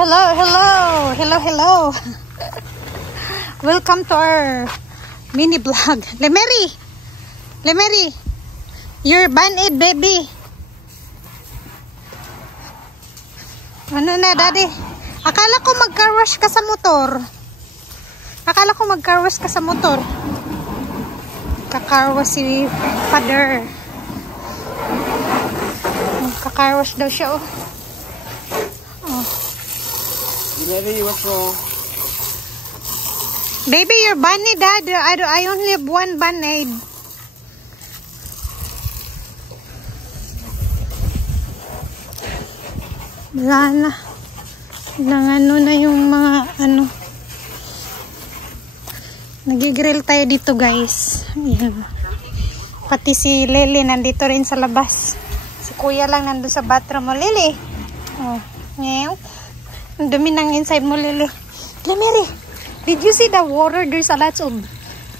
Hello, hello, hello, hello. Welcome to our mini vlog. Lemery, you're band-aid, baby. Ano na, daddy? Akala ko mag-car-wash ka sa motor. Kaka-car-wash si father. Kaka-car-wash daw siya, oh. Mary, what's wrong? Baby, you're bunny, Dad. I only have one band-aid. Wala na. Ano na yung mga ano. Nagigrill tayo dito, guys. Ayan. Pati si Lily nandito rin sa labas. Si Kuya lang nandun sa bathroom mo. Lily. Oh, ngayon. Ang dumi ng inside mo, Lily. Lemery, did you see the water? There's a lot of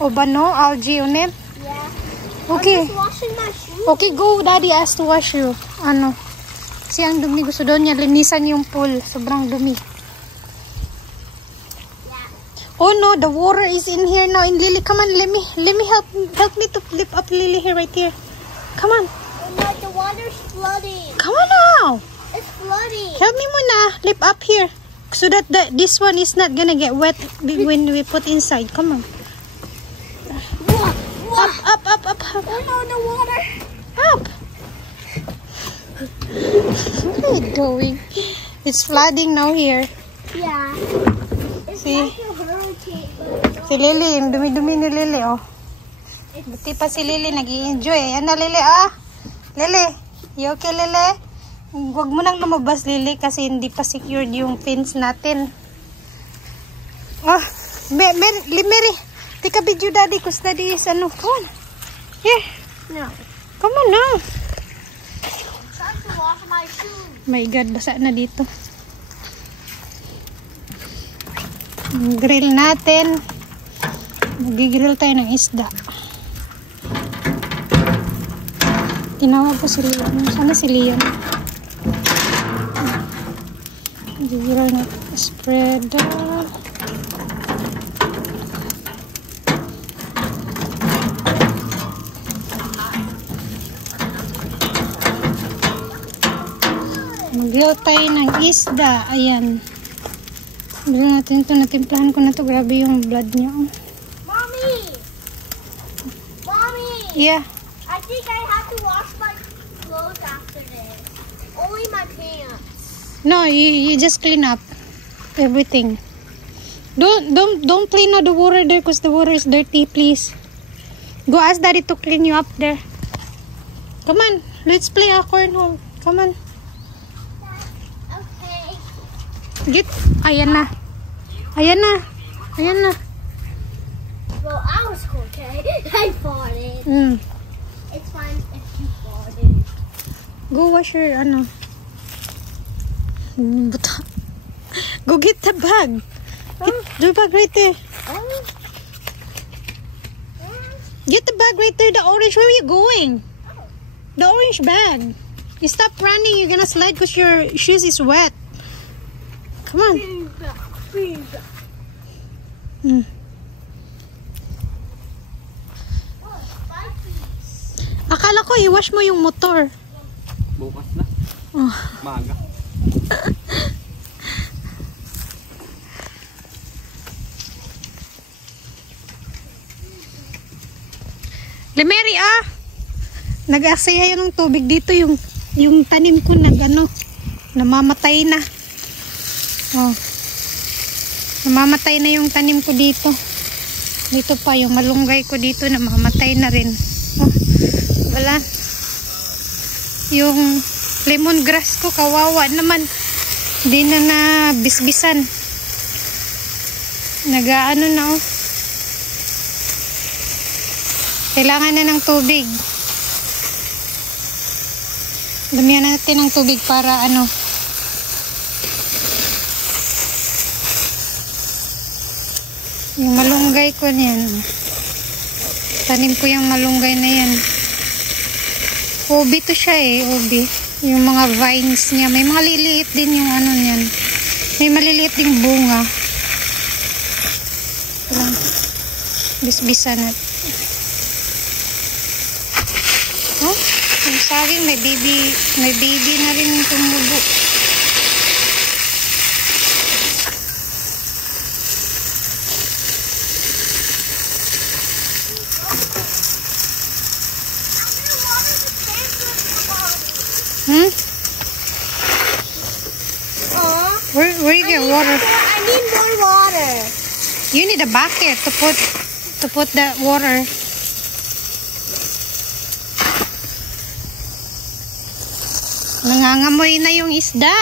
algae on it. Yeah. Okay. I'm just washing my shoes. Okay, go. Daddy asked to wash you. Ano? Kasi ang dumi. Gusto doon niya linisan yung pool. Sobrang dumi. Yeah. Oh no, the water is in here now. In Lily, come on. Let me help me to flip up Lily here, right here. Come on. Oh no, the water's flooding. Come on now. It's flooding. Help me muna. Flip up here. So that this one is not gonna get wet when we put inside. Come on. What? Up. Oh no, the water. Up. What are you doing? It's flooding now here. Yeah. It's See? like a hurricane. Si Lily, yung dumi-dumi ni Lily, oh. Buti pa si Lily, nag-i-enjoy. Ano, Lily, ah? Lily, you okay, Lily? Huwag mo nang lumabas, Lily, kasi hindi pa secured yung fence natin. Oh, Mary, take a video, Daddy, because Daddy is, ano, come on. Here. No. Come on now. I'm trying to wash my shoes. My God, basa na dito. Grill natin. Mag-grill tayo ng isda. Tinawag ko si Leon. Sana si Leon. Mag-grill natin. Spread. Mag-grill tayo ng isda. Ayan. Grill natin ito. Natimplahan ko na to. Grabe yung blood niya. Mommy! Yeah. I think I have to wash my clothes after this. Only my pants. No, you just clean up everything. Don't clean out the water there because the water is dirty, please. Go ask Daddy to clean you up there. Come on, let's play a cornhole. Come on. Okay. Ayan na. Well, I was okay. I farted. It's fine if you farted. Go wash your ano. Go get the bag. Get the bag right there. Get the bag right there, the orange. Where are you going? The orange bag. You stop running, you're gonna slide because your shoes is wet. Come on. Akala ko i-wash mo yung motor. Bukas na. Oh. Maaga. Lemery, nag-asaya yun ng tubig dito. Yung tanim ko namamatay na. Oh. Namamatay na yung tanim ko dito. Dito pa, yung malunggay ko dito namamatay na rin. Oh. Wala. Yung lemongrass ko, kawawa naman. Hindi na bisbisan. Nag-aano na, oh. Kailangan na ng tubig. Damihan natin ng tubig para ano. Yung malunggay ko niyan. Tanim ko yung malunggay na yan. Ubi to siya eh, ubi. Yung mga vines niya. May mga liliit din yung ano niyan. May maliliit ding bunga. Lang. Bisbisan at. Oh, yung saging may baby na rin tumubo. Where you get water? I need more water. You need a bucket to put the water. Nangangamoy na yung isda.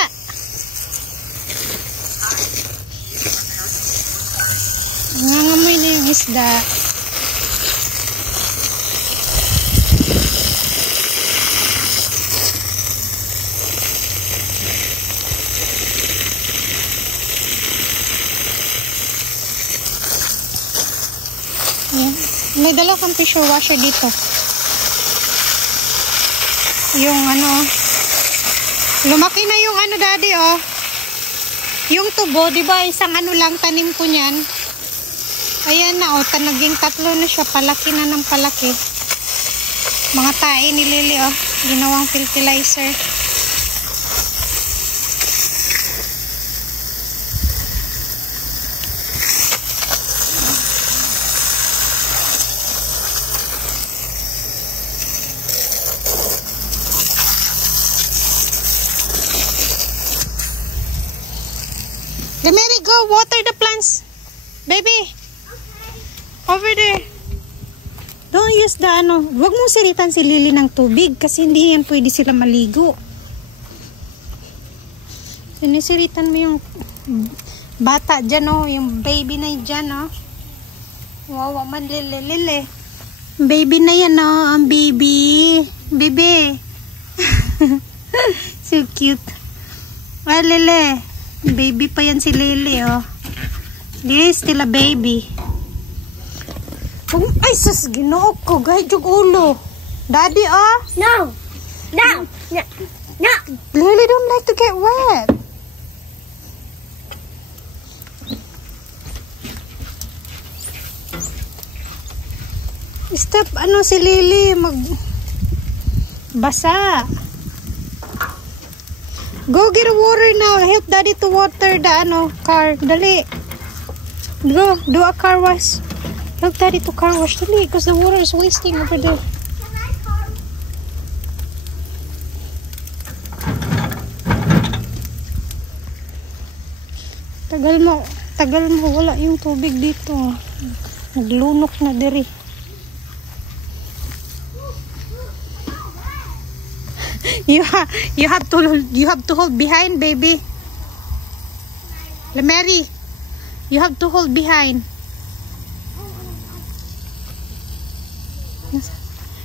Nangangamoy na yung isda. Yan. May dala kang pressure washer dito. Yung ano, lumaki na yung ano daddy oh. Yung tubo, di ba isang ano lang tanim ko niyan. Ayan na oh, naging 3 na siya, palaki na ng palaki. Mga tae ni Lily oh, ginawang fertilizer. Mary, go water the plants. Baby. Okay. Over there. Don't use the ano. Huwag mo siritan si Lily ng tubig kasi hindi yan pwede sila maligo. Sinisiritan mo yung bata dyan oh. Yung baby na dyan oh. Wawa man Lily. Baby na yan oh. Ang baby. Baby. So cute. Ah, Lily. Baby pa yan si Lily, oh. Lily is still a baby. Oh, ay, sus, ginoo ko. Gahit yung ulo. Daddy, oh. No. No. No. No. Lily don't like to get wet. Stop, ano si Lily, basa. Go get a water now. Help daddy to water the car. Dali. Go, do a car wash. Help daddy to car wash. Dali, because the water is wasting over there. Tagal mo. Wala yung tubig dito. Naglunok na diri. You have to hold behind, baby. Mary, you have to hold behind.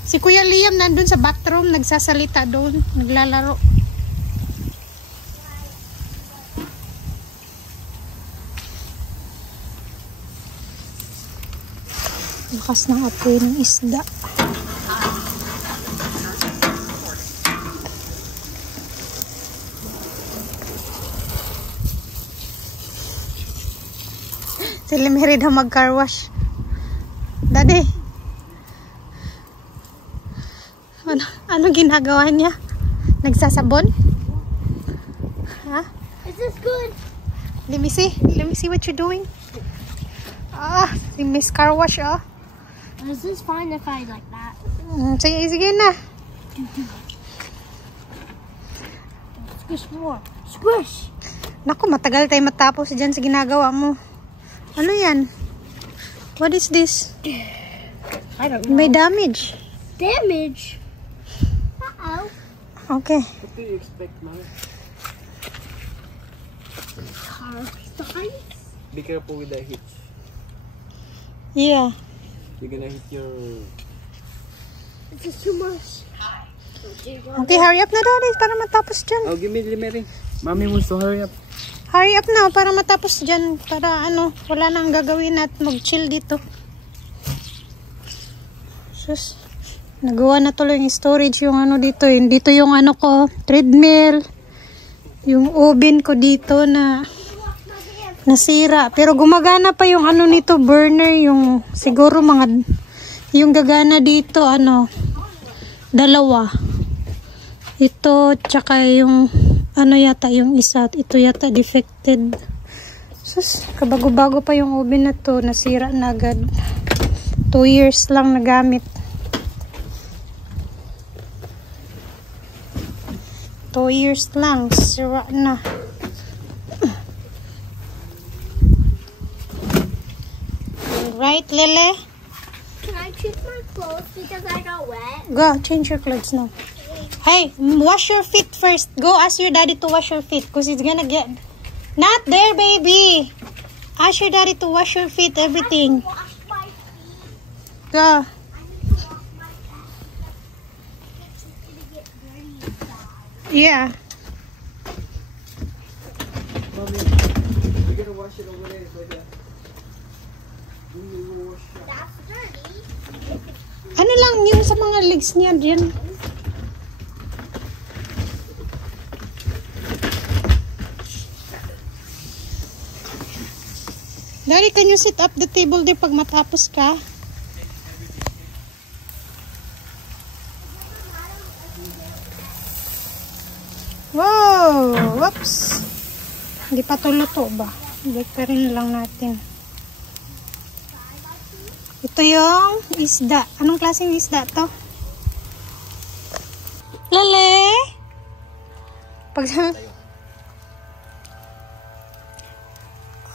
Si Kuya Liam nandun sa bathroom, nagsasalita doon, naglalaro. Lakas ng apoy ng isda. Sila Mary daw mag-car wash. Daddy. Ano ginagawa niya? Nagsasabon? Ha? Is this good? Let me see what you're doing. Ah, you miss car wash, oh. Is this fine if I like that? Sige na. Squish more. Squish! Naku, matagal tayo matapos dyan sa ginagawa mo. Ano yan? What is this? I don't know. May damage. Damage? Uh-oh. Okay. What do you expect, Mom? Car size? Be careful with the hitch. Yeah. You're gonna hit your... This is too much. Okay, hurry up na daddy para matapos dyan. Oh, give me Mary. Mommy wants to hurry up. Hurry up na para matapos dyan. Para wala nang gagawin at mag-chill dito. Sus. Nagawa na tuloy yung storage yung dito. Dito yung ko, treadmill. Yung oven ko dito na Nasira. Pero gumagana pa yung ano nito, burner. Yung siguro mga, yung gagana dito, ano, dalawa. Ito, tsaka yung, ano yata, yung isa. Ito yata defected. Sus, kabago-bago pa yung oven na to. Nasira na agad. 2 years lang nagamit. 2 years lang. Sira na. Right, Lele? Can I change my clothes because I got wet? Go, change your clothes now. Hey, wash your feet first. Go ask your daddy to wash your feet because it's gonna get... Not there, baby. Ask your daddy to wash your feet, everything. Wash my feet. Go. I need to wash my feet. It's gonna get dirty inside. Yeah. Mommy, we're gonna wash it over there. It's like that. That's dirty. Ano lang yung sa mga legs niya dyan. Daddy, can you sit up the table there pag matapos ka? Wow! Whoops! Hindi pa ito luto ba? Bakerin lang natin. Ito yung isda. Anong klaseng isda to? Lele! Pag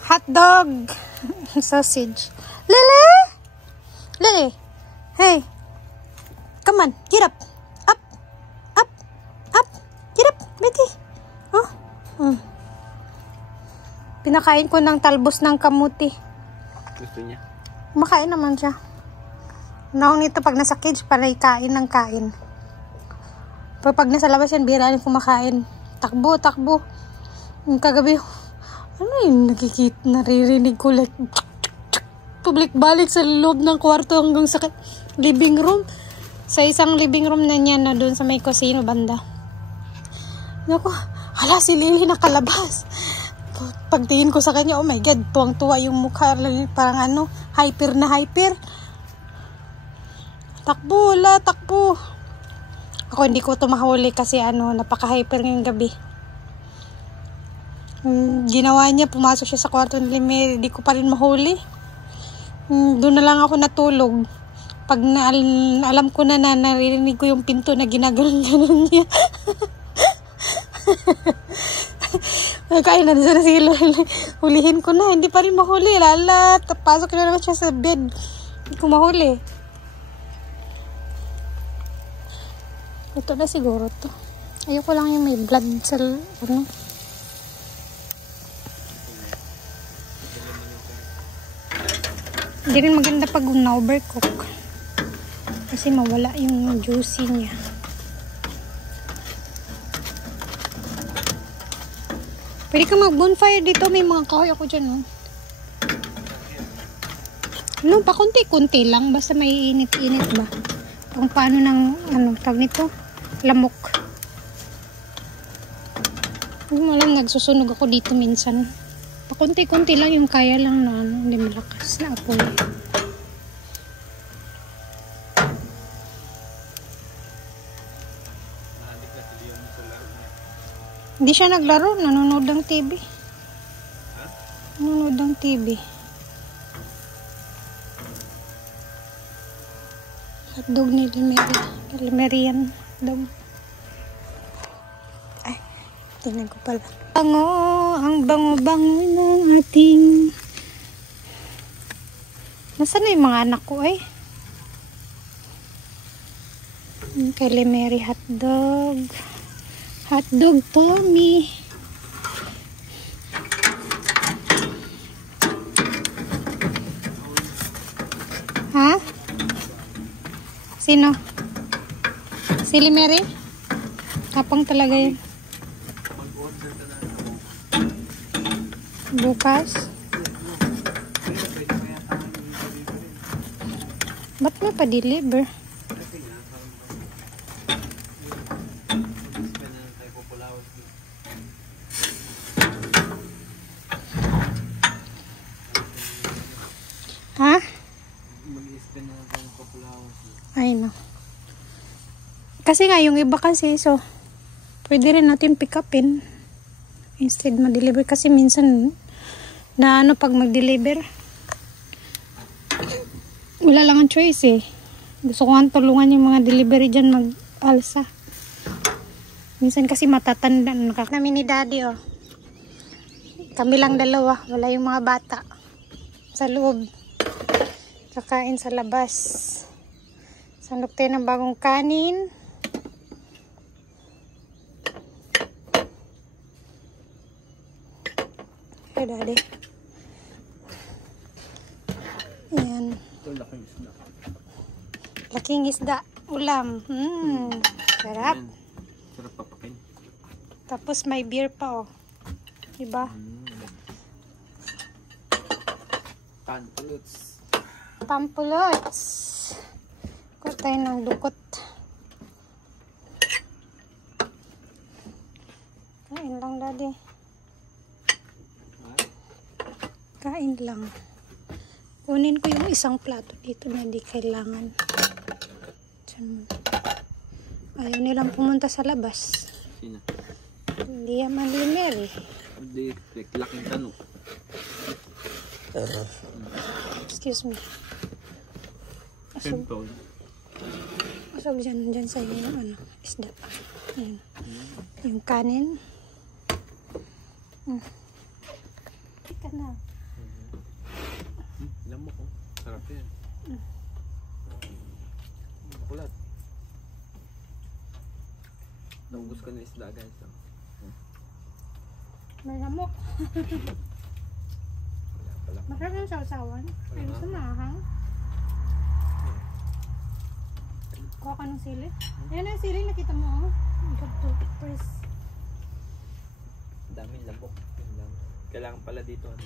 hot dog! Sausage. Lele! Lele! Hey! Come on, get up! Up! Up! Up! Get up, Betty! Oh? Pinakain ko ng talbos ng kamuti. Gusto niya. Makain naman siya. Naong nito pag nasa cage, panay kain ng kain. Pero pag nasa labas yan, bira rin kumakain. Takbo, takbo. Yung kagabi, ano yung nakikita, naririnig ko like, public balik sa loob ng kwarto hanggang sa living room. Sa isang living room na niya na doon sa may kusino banda. Naku, hala si Lily nakalabas. Pagtingin ko sa kanya, oh my God, tuwang-tuwa yung mukha, parang ano, hyper na hyper. Takbo, takbo. Ako hindi ko ito mahuli kasi ano, napaka-hyper ngayong gabi. Ginawa niya, pumasok siya sa kwarto ni Lime, hindi ko pa rin mahuli. Doon na lang ako natulog. Pag alam ko na naririnig ko yung pinto na ginaganon niya. Kaya na sa silo. Hulihin ko na, hindi pa rin mahuli. Lala, pasok na naman siya sa bed. Hindi ko mahuli. Ito na siguro to. Ayoko lang yung may blood sa ano. Hindi rin maganda pag na-overcook. Kasi mawala yung juicy niya. Pwede ka mag-bonfire dito. May mga kahoy ako dyan, oh. Ano, pa kunti-kunti lang. Basta may init-init ba? Kung paano ng, ano, tawag nito? Lamok. Hindi mo alam, nagsusunog ako dito minsan. Pa kunti-kunti lang yung kaya lang na, ano, hindi malakas na apoy. Hindi siya naglaro, nanonood ng TV. Nanonood ng TV. Hotdog ni Limerian dog. Ay, tingnan ko pala. Bango, ang bango-bango ng ating... Nasaan na yung mga anak ko eh? Kay Limeri hotdog. Hotdog Tommy. Ha? Sino? Si Limeri? Kapang talaga yun. Bukas? Ba't may pa-deliver? Ay no. Kasi nga yung iba kasi, so pwede rin natin pick upin instead ma-deliver kasi minsan na ano pag mag-deliver wala lang ang choice eh. Gusto ko nga tulungan yung mga delivery dyan mag-alsa. Minsan kasi matatanda namin ni daddy oh. Kami lang dalawa, wala yung mga bata sa loob. Kakain sa labas. Sandok tayo ng bagong kanin. Hey daddy. Ayan. Laking isda. Laking isda. Ulam. Sarap. Sarap papakin. Tapos may beer pa oh. Diba? Pampulots. Pampulots. Kuha tayo ng dukot. Kain lang daddy. Kain lang. Kunin ko yung isang plato dito na di kailangan. Ayaw nilang pumunta sa labas. Sino? Hindi yaman limer eh. Hindi, laking tanong. Excuse me. Simple. Asog dyan sa yung ano, isda. Ayan. Yung kanin. Ika na. Lamok oh. Sarap yan. Makulat. Naubos ka na isda guys. May lamok. Wala pala. Masarap yung sausawan. Ay, gusto mahang. Kuha ka ng sili. Ayan na yung sili, nakita mo oh. Good to press. Daming lamok. Kailangan pala dito. Ano?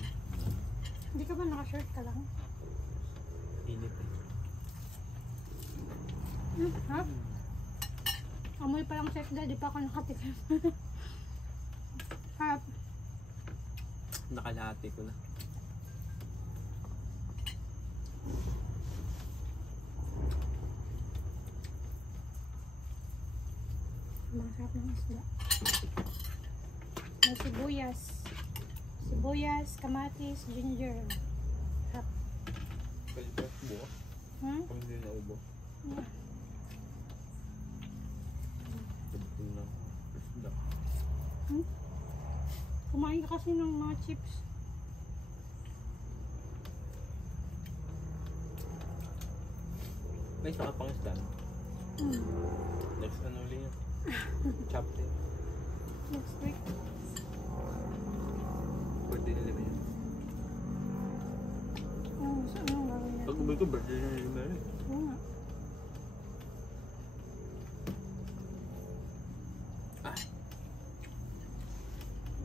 Hindi ka ba naka-shirt ka lang? Init eh. Ha? Amoy pa lang chef dad, di pa ako nakatikim. Harap. Nakalahati ko na. Masarap ng isda. May sibuyas. Sibuyas, kamatis, ginger. Harap. Kalibot buo. Kung hindi na ubo. Yeah. Kalibot na isda. Kumain ka kasi ng mga chips. May isa ka pang isda. Next ano ulit yun? Chopstick. Next week. Birthday na lima yun. Anong gagawin natin? Pag umay ko, birthday na lima yun. Oo nga.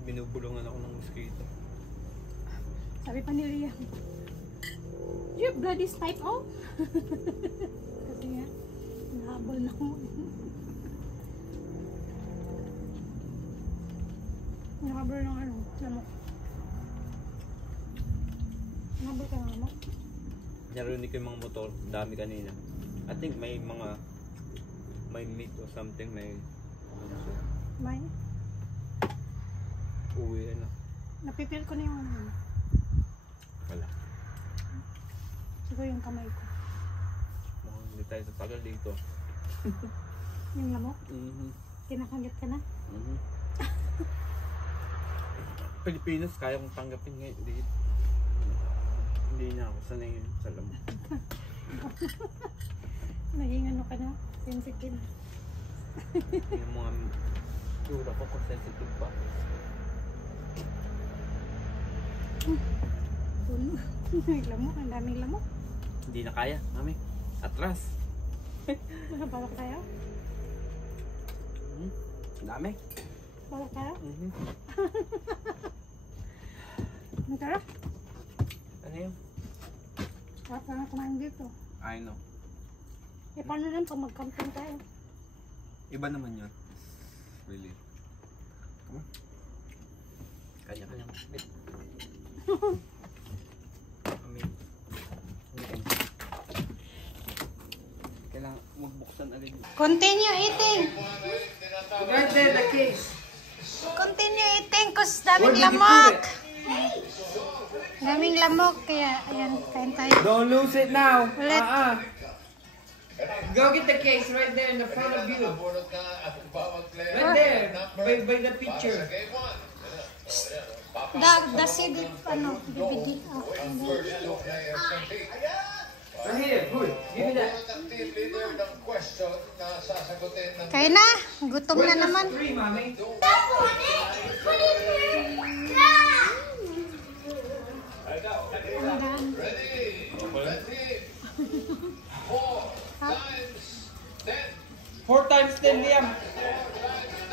Binubulungan ako ng mosquito. Sabi pa ni Liam, your blood is type O? Kasi nga, nahabol na ako. Nahabol ng ano, lamok. Nahabol ka ng lamok? Narinig ko yung mga motor, dami kanina. I think may mga meat or something, may May? uwi na. Napipil ko na yung ano. Wala. Siguro yung kamay ko. Mukhang hindi tayo tatagal dito. Yung lamok? Mhm. Kinakagat ka na? Mhm. Pilipinas, kaya kong tanggapin ngayon dito. Hindi na ako sanay sa lamok. Naging ano ka na? Sensitive. Yung mga tura ko kung sensitive pa. Puno. May lamok. Ang daming lamok. Hindi na kaya, mami. Atras. Balak tayo? Dami. Balak tayo? Mhm. Tara. Ano yun? Sarap na kumain dito. I know. Eh, paano lang pag mag-camping tayo? Iba naman yun. Really. Come on. Kanya-kanyang bit. Mami. Continue eating. Right there, the case. Continue eating cause daming lamok. Daming lamok kaya ayan, kain tayo. Don't lose it now. Ulit. Go get the case right there in the front of you. Right there, by the picture. The CD, ano, DVD. Right here, good. Give me that. Kaya na, gutom na naman. Three, mommy. Four times 10, Liam.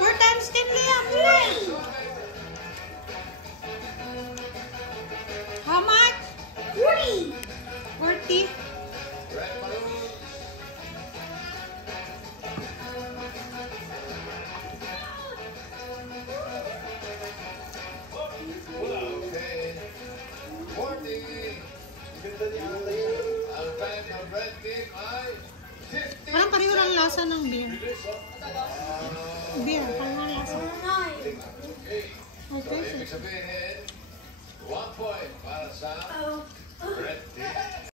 4 times 10, Liam. How much? 40. 40. Parang pareho lang lasa ng beer. Beer, pareho lang lasa. Okay. Ibig sabihin, 1 point para sa Red Team.